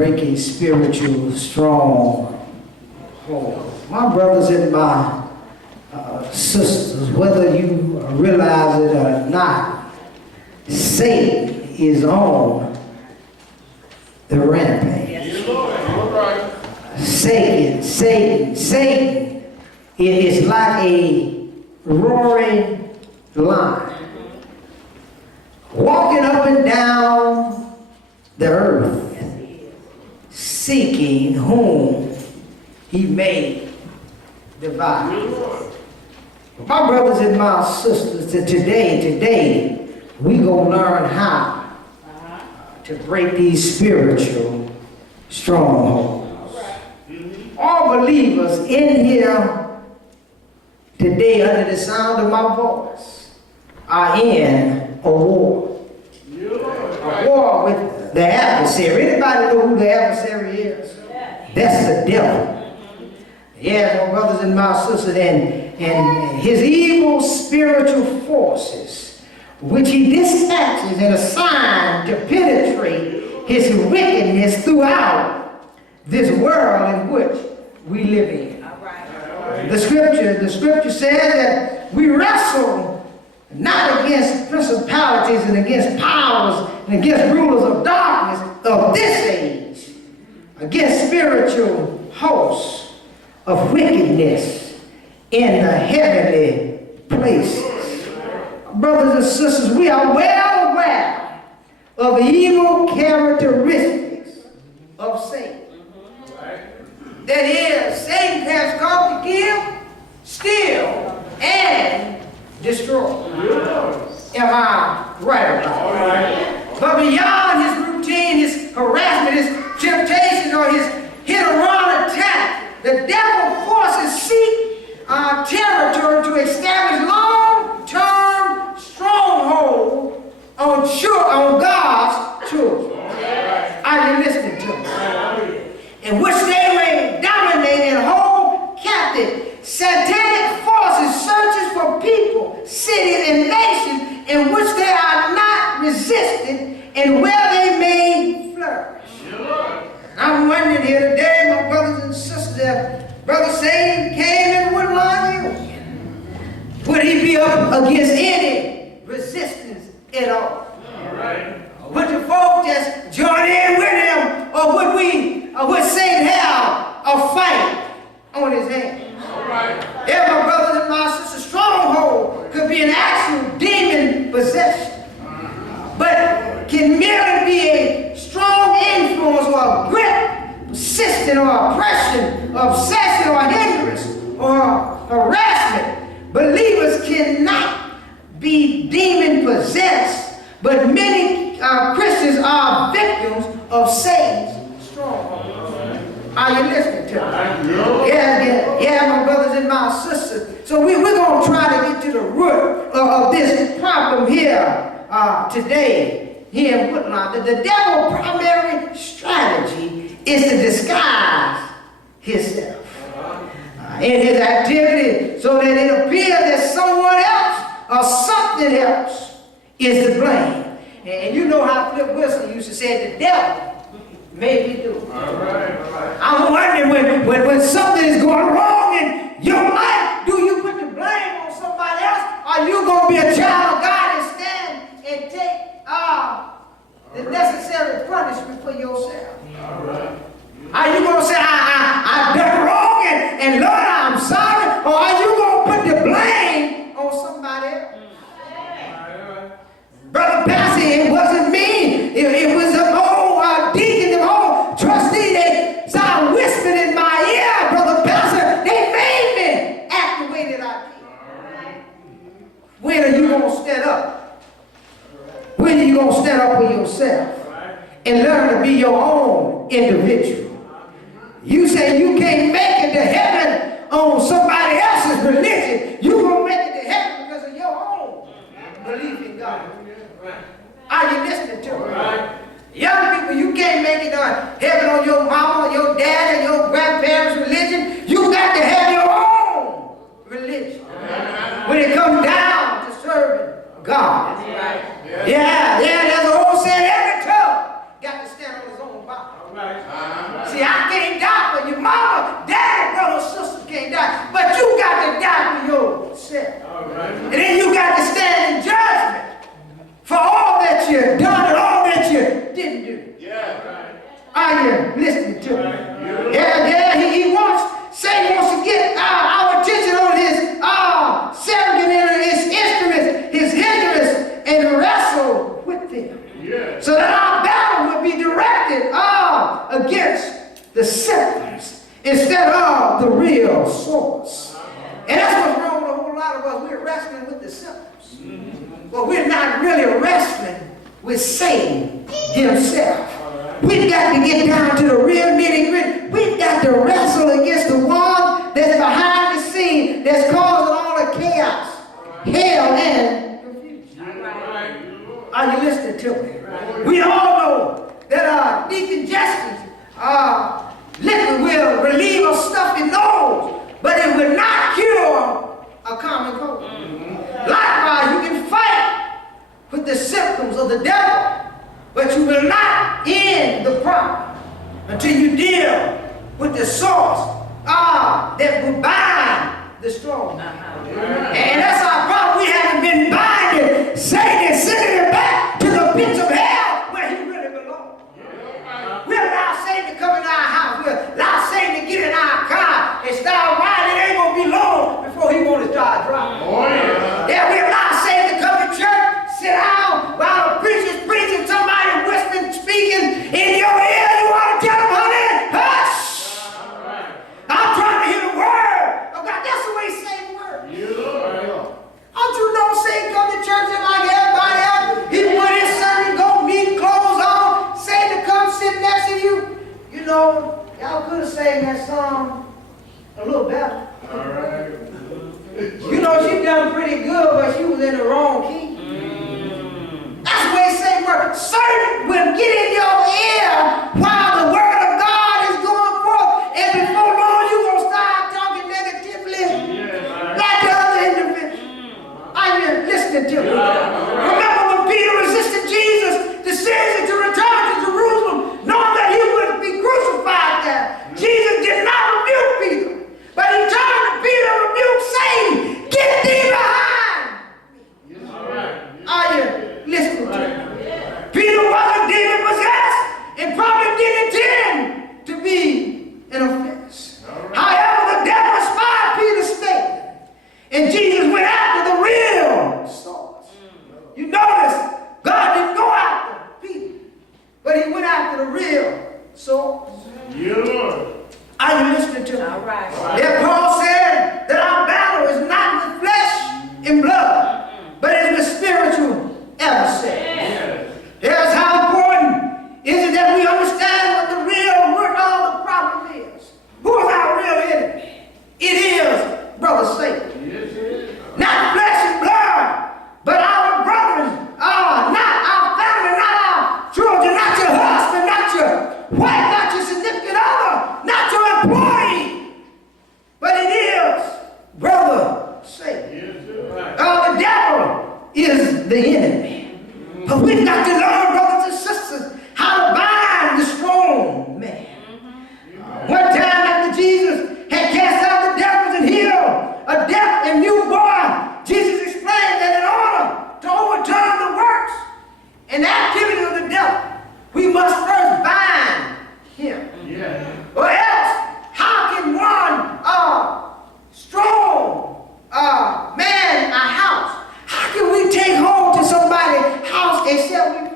breaking spiritual strongholds. My brothers and my sisters, whether you realize it or not, Satan is on the rampage. Satan. It is like a roaring lion, walking up and down the earth, seeking whom he may devour. My brothers and my sisters, today, we gonna learn how to break these spiritual strongholds. All believers in here today, under the sound of my voice, are in a war. A war with the adversary. Anybody know who the adversary is? That's the devil. Yes, my brothers and my sisters, and his evil spiritual forces, which he dispatches and assigns to penetrate his wickedness throughout this world in which we live in. The scripture says that we wrestle not against principalities and against powers and against rulers of darkness of this age, against spiritual hosts of wickedness in the heavenly places. Brothers and sisters, we are well aware of the evil characteristics of Satan. That is, Satan has come to kill, steal, and destroy. Am I right about it? But beyond his routine, his harassment, his temptation, or his hit-and-run attack, the devil forces seek territory to establish long-term stronghold on God's children. Are you listening to me? In which they may dominate and hold captive. Satanic forces searches for people, cities, and nations in which they are not resisted and where they may flourish. I'm wondering here today, my brothers and sisters, if Brother Satan came in woodlawn, would he be up against any resistance at all? Would the folk just join in with him, or would Satan have a fight on his hands? Yeah, my brothers and my sisters, stronghold could be an actual demon possession, but can merely be a strong influence or a grip, persistent or oppression, obsession or hindrance or harassment. Believers cannot be demon possessed, but many Christians are victims of Satan's stronghold. Are you listening to me? Yeah, my brothers and my sisters. So we're going to try to get to the root of this problem here today, here in Woodlawn. The devil's primary strategy is to disguise himself in his activity so that it appears that someone else or something else is to blame. And you know how Flip Wilson used to say, the devil made me do it. All right. I'm wondering when something is going wrong in your life, do you put the blame on somebody else? Are you going to be a child of God and stand and take the necessary punishment for yourself? All right. Are you going to say, I've done wrong and Lord, I'm sorry? Or are you going to put the blame on somebody else? Brother Pastor, it wasn't me. It was the old deacon, the old trustee. They started whispering in my ear, Brother Pastor. They made me act the way that I did. When are you going to stand up? When are you going to stand up for yourself and learn to be your own individual? You say you can't make it to heaven on somebody else's religion. You're going to make it to heaven because of your own belief in God. Are you listening to me? Young people, you can't make it to heaven on your mama, your dad, and your grandparents' religion. You got to have your own religion when it comes down to serving God. Yeah, there's a whole saying, every tongue got to stand on his own bottom. Are you listening to me? Yeah, he wants, Satan wants to get our attention on his surrogate and his instruments, his hindrance, and wrestle with them. Yeah. So that our battle will be directed against the symptoms instead of the real source. And that's what's wrong with a whole lot of us. We're wrestling with the symptoms. But we're not really wrestling with Satan himself. We've got to get down to the real nitty-gritty. We've got to wrestle against the one that's behind the scene, that's causing all the chaos, hell, and confusion. Are you listening to me? We all know that decongestants, liquid will relieve a stuffy nose, but it will not cure a common cold. Likewise, you can fight with the symptoms of the devil, but you will not end the problem until you deal with the source that will bind the strong. And that's our problem. We haven't been binding Satan and sending him back to the pits of hell where he really belongs. We allow Satan to come in our house. We allow Satan to get in our car and start riding. It ain't going to be long before he wants to start driving. Yeah, we allow Satan to come to church, sit down while the preacher's preaching, somebody whispering, speaking in your ear. You want to tell him, honey, hush! I'm trying to hear the word of God. That's the way Satan works. Don't you know Satan come to church and like everybody else? He put his Sunday go neat clothes on. Satan come sit next to you. You know, y'all could have sang that song a little better. You know, she done pretty good, but she was in the wrong key. That's the way Satan works. Satan will get in your ear while the word of God is going forth. And before long, you're going to start talking negatively like the other individual. Are you listening to me? Remember when Peter resisted Jesus' decision to return to Jerusalem, knowing that he would be crucified there. Jesus did not rebuke Peter, but he turned to Peter and rebuked Satan. Get thee behind me. Are you listening to me? Peter wasn't demon possessed and probably didn't intend to be an offense. However, the devil inspired Peter's statement, and Jesus went after the real source. You notice God didn't go after Peter, but he went after the real source. Are you listening to me? All right. Yeah, Paul said that our battle is not with flesh and blood, but it's with spiritual adversaries. Here's how important is it that we understand what the real root of the problem is. Who is our real enemy? It is Brother Satan. Not flesh and blood, but our brothers, not our family, not our children, not your husband, not your wife, not your significant other, not your employee, but it is Brother Satan. The devil is the enemy. But we've got to learn, brothers and sisters, how to bind the strong man. One time after Jesus had cast out the devils and healed a deaf and mute boy, Jesus explained that in order to overturn the works and activities of the devil, we must first bind him. Or else, how can one strong man a house, how can we take hold to somebody's house except we